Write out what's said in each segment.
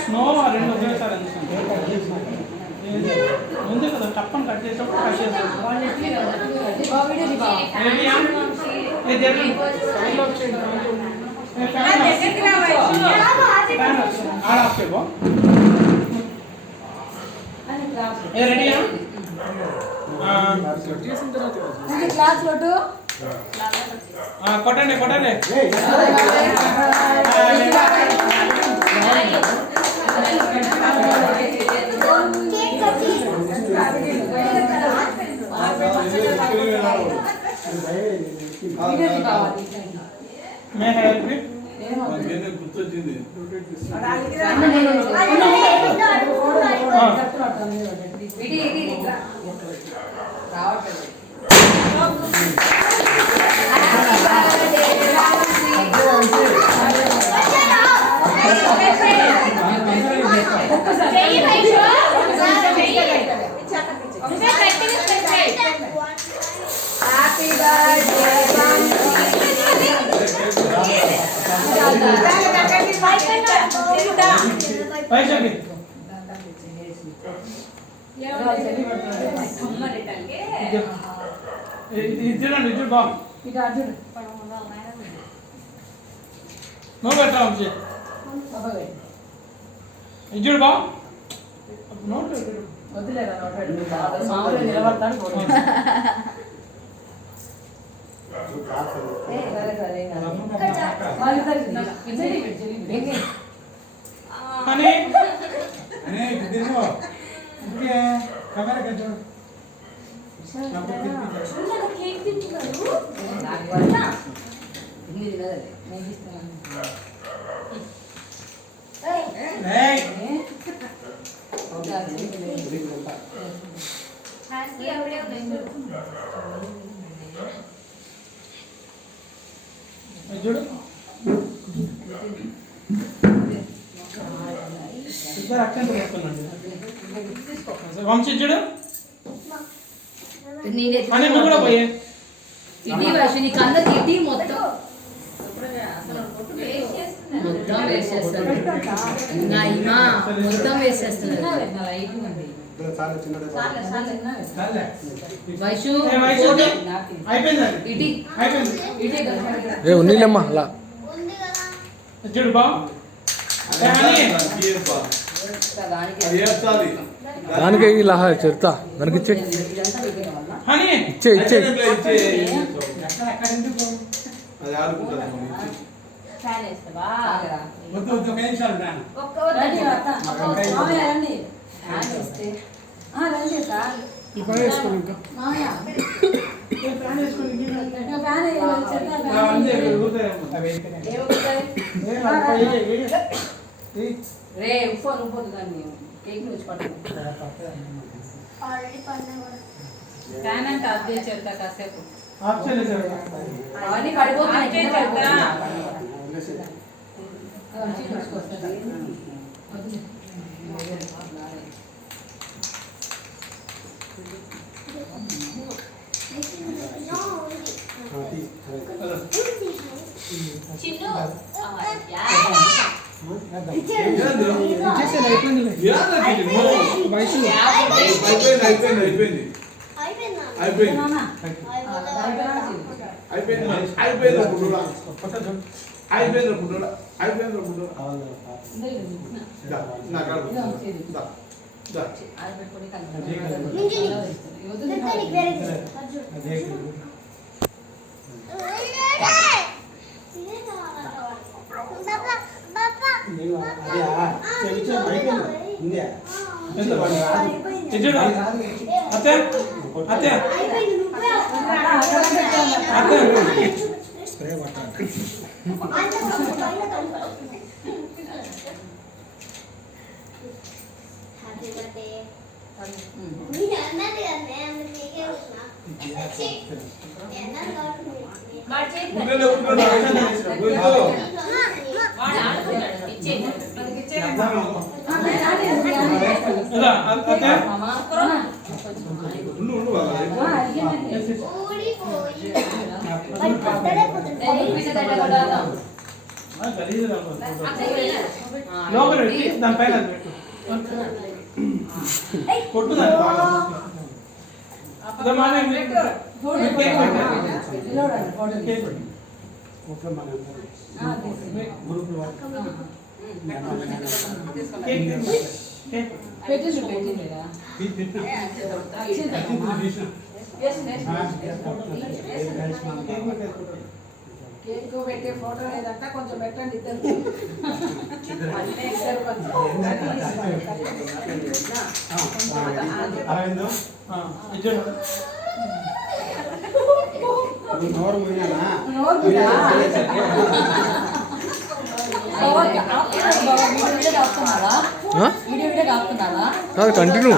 Snow రెండు ఒకేసారి ముందే కదా టప్పని కట్ చేసేటప్పుడు కట్ చేసేది. రెడీయా? కొట్టండి కొట్టండి. मैं है भी मैंने గుర్తొచ్చింది. వంశీ చూడు కూడా పోయే నీ కన్న తిట్టి మొత్తం మొత్తం వేసేస్తాను. మొత్తం వేసేస్తాను. వైషు ఉన్నీలేమ్మా అలా చూడు బా దానికి ఇలా చెప్తా మనకి ఇచ్చే ఇచ్చే ఇచ్చే రే ఉప్పు దాన్ని కేక్ నుంచి ఫ్యాన్ అంటే అదే చెప్తా కాసేపు అవన్నీ పడిపోతున్నాయి. గలీజ్ లోపల పెట్టి దాని పైన అది పెట్టు కొట్టు దాన్ని బాగా అదమానే కేక్ కేక్ పెట్టే ఫోటో లేదంట కొంచెం పెట్టండి ఇద్దరు కంటిన్యూ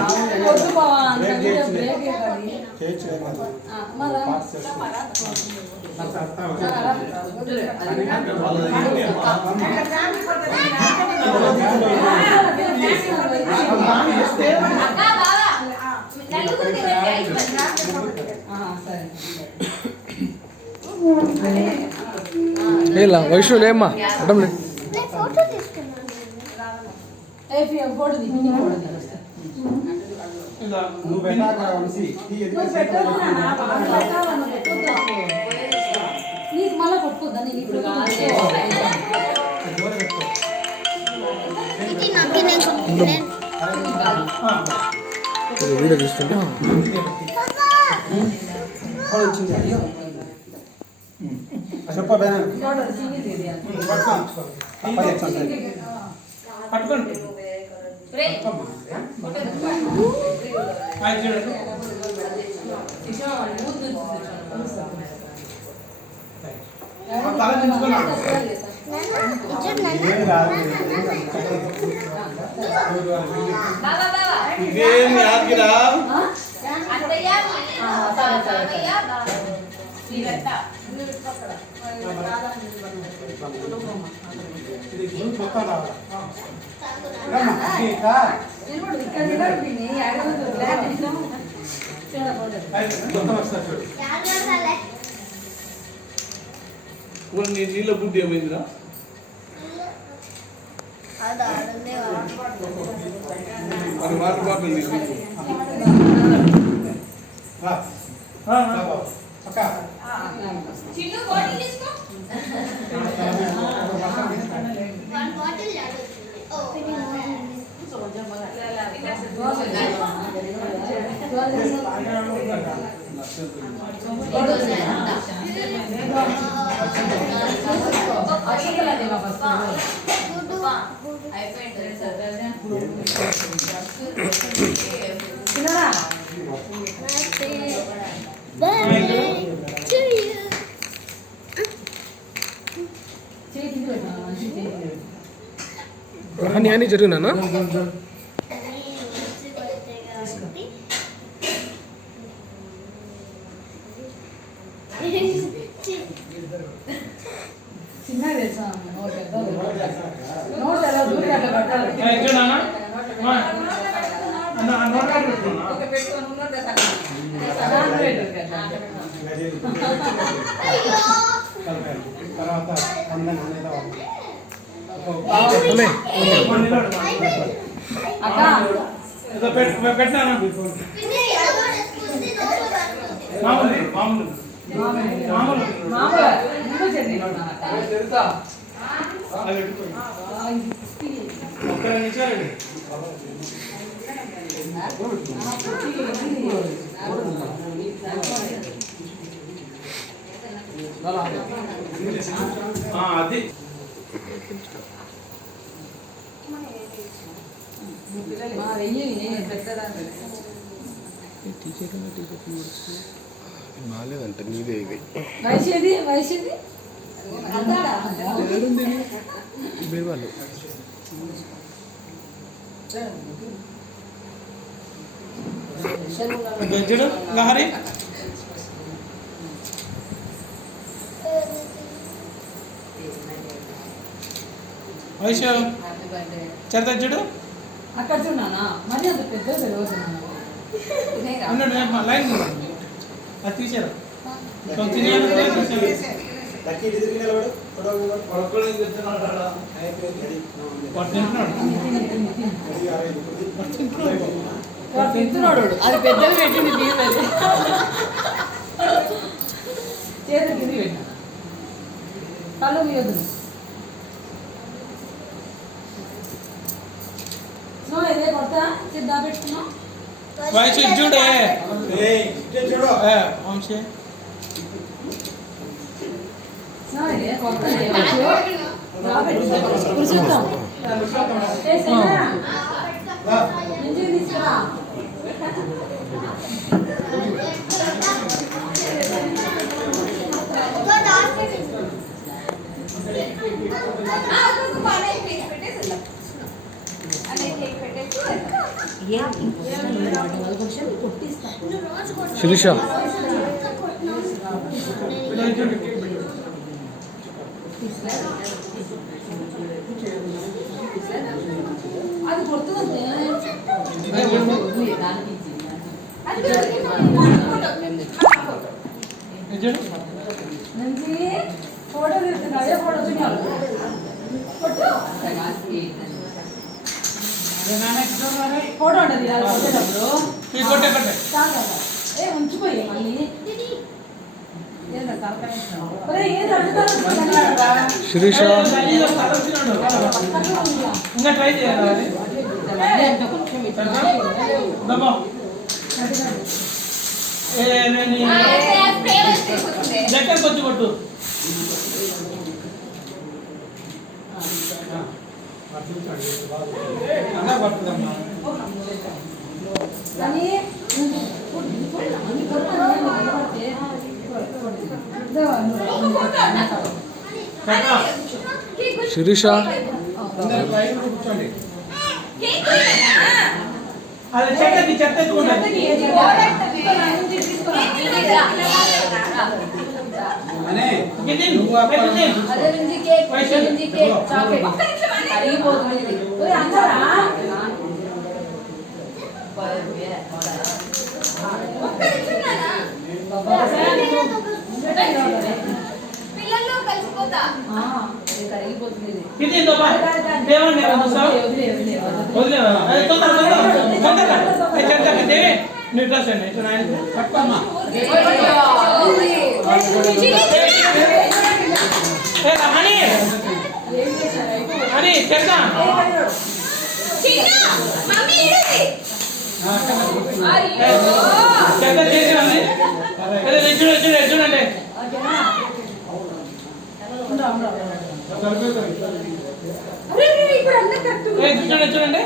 ఇలా వైష్ణు లేమ్మా అడ్డం లేదు నీకు మళ్ళీ కొట్టుకోద్దా నేను ఇప్పుడు వీడియో చూస్తుంటే పట్టుకోండి నీళ్ళ బుద్ధి ఏమైందిరా అది వాటర్ బాటిల్ అని జరిగినా చిన్నగా తెలుసా నోట్ ఎలా దూరం అట్లా పెట్టాలి పెట్టినా ఒక్క నిమిషాలు అది బాగాలేదంట నీదే ఇది వయసేది వయసేది బేవాళ్ళు గజ్జుడు లహరి వయసు చరదజ్జుడు అక్కడ చూడనా మరి అంత పెద్ద అన్నాడు లైన్ అది తీసారు వాడు తింటున్నాడు అది పెద్దది పెట్టింది తీసేది చేతులు కింది పెట్టిన కళ్ళు తీయొద్దు ఇదే కొత్త సిద్ధా పెట్టుకున్నాం వయసు చూడే వంశీ ఇదే కొత్త కూర్చుంటాం తీసుకురా శిరీష అది కొడుతుంది ఫోటో తీస్తుంది అదే ఫోటో ఫోటో ఉంటుంది కొట్టేటప్పుడు ఏ ఉంచిపోయి మళ్ళీ శిరీష ఇంకా ట్రై చేయాలి దగ్గరకు వచ్చి కొట్టు అలా పడుతుందమ్మా శిరీష కూర్చోండి అది చెత్తకి చెత్త ఎత్తుకుంటాను చూడండి చూడండి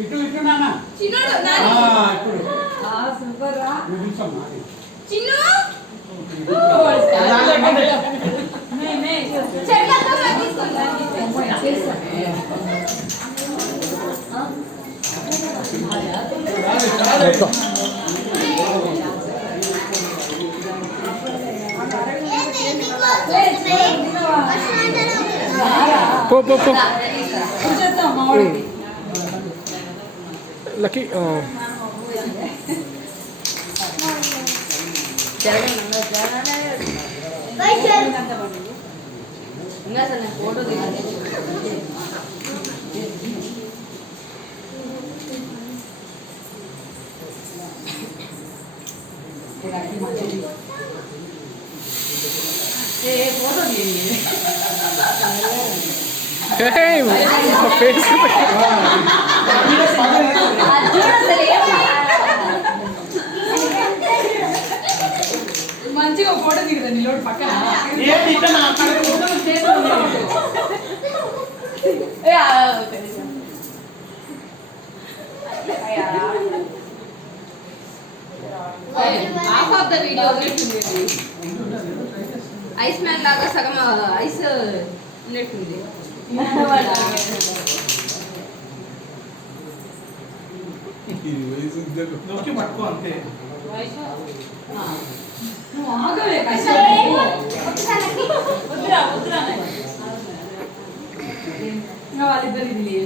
ఇటు ఇటు నాన్న పో పో పో లక్కీ ఫోటో మంచిగా ఫోటో దిగుతుంది లోటు పక్కన హాఫ్ ఆఫ్ ద వీడియో ఉన్నట్టుంది ఐస్ మ్యాన్ లాగా సగం ఐస్ ఉన్నట్టుంది పట్టుకో అంతే వాళ్ళిద్దరు ఇది